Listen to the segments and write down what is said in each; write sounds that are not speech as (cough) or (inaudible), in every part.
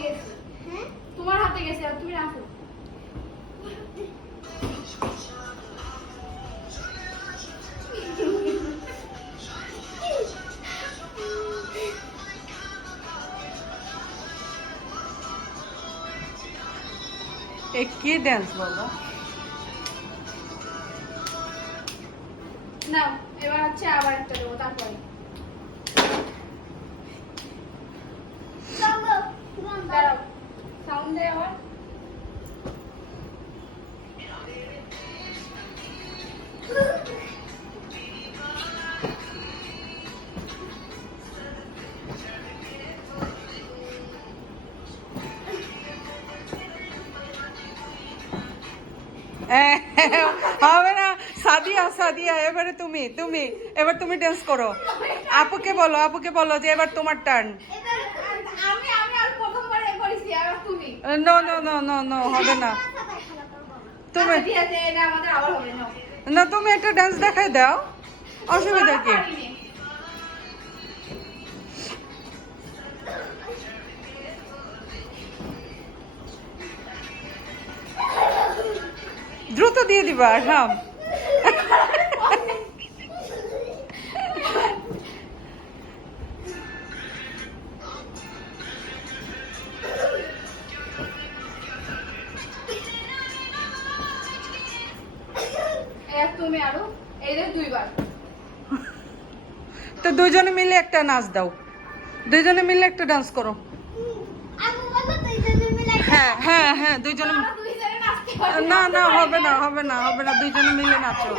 হাতে গেছে। হ্যাঁ? তোমার হাতে গেছে আর তুমি রাখো। এ কি ড্যান্স বাবা? না এবার হচ্ছে আবার একটা দেবো তারপরে। (laughs) হবে না। সাদিয়া সাদিয়া এবারে তুমি তুমি এবার তুমি ড্যান্স করো। আপুকে বলো আপুকে বলো যে এবার তোমার turn no no no no no হবে না। তুমি না তুমি একটা ডান্স দেখাই দাও। অসুবিধা কি? দ্রুত দিয়ে দিবা হ্যাঁ এবার তুমি আরও এই যে দুইবার। তো দুজনে মিলে একটা নাচ দাও। দুজনে মিলে একটা ডান্স করো। তুই যদি মিলাই হ্যাঁ হ্যাঁ হ্যাঁ দুজনে দুইজনে না না হবে না হবে না হবে না দুইজনে মিলে নাচো।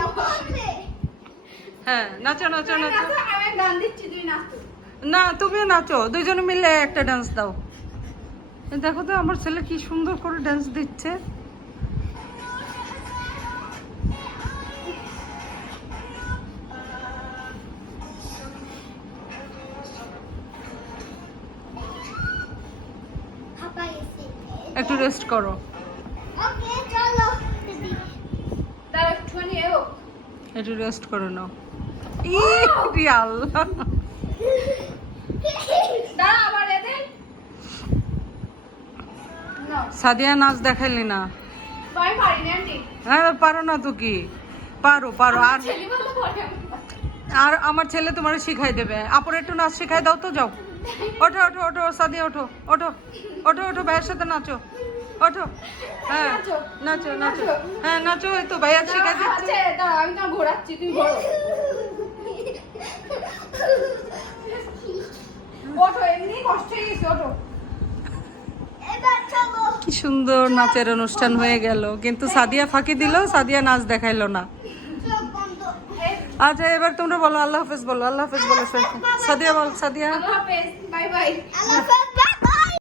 হ্যাঁ নাচো নাচো নাচো। না তুমিও নাচো দুজনে মিলে একটা ডান্স দাও। দেখো তো আমার ছেলে কি সুন্দর করে ডান্স দিচ্ছে। একটু রেস্ট করো। একটু রেস্ট করো নাও। ই না। সাদিয়া নাচ দেখাইলি না? হ্যাঁ পারো না তো কি? পারো পারো আর। আর আমার ছেলে তোমার শিখাই দেবে। আপুর একটু নাচ শিখাই দাও তো যাও। (laughs) ওঠো ওঠো ওঠো সাদিয়া ওঠো ওঠো ওঠো ওঠো ভাইয়ের সাথে নাচো। ওঠো। হ্যাঁ নাচো। নাচো। হ্যাঁ নাচো এই তো ভাইয়া শিখাই দিচ্ছে আমি তোমার ঘোরাচ্ছি তুই ঘোরো। ওঠো এমনি কষ্ট হয়ে গেছে ওঠো। কি সুন্দর নাচের অনুষ্ঠান হয়ে গেল। কিন্তু সাদিয়া ফাঁকি দিল সাদিয়া নাচ দেখাইলো না। আচ্ছা এবার তোমরা বলো আল্লাহ হাফেজ বলো আল্লাহ হাফেজ বলো সাদিয়া বল সাদিয়া। আল্লাহ হাফেজ বাই বাই। আল্লাহ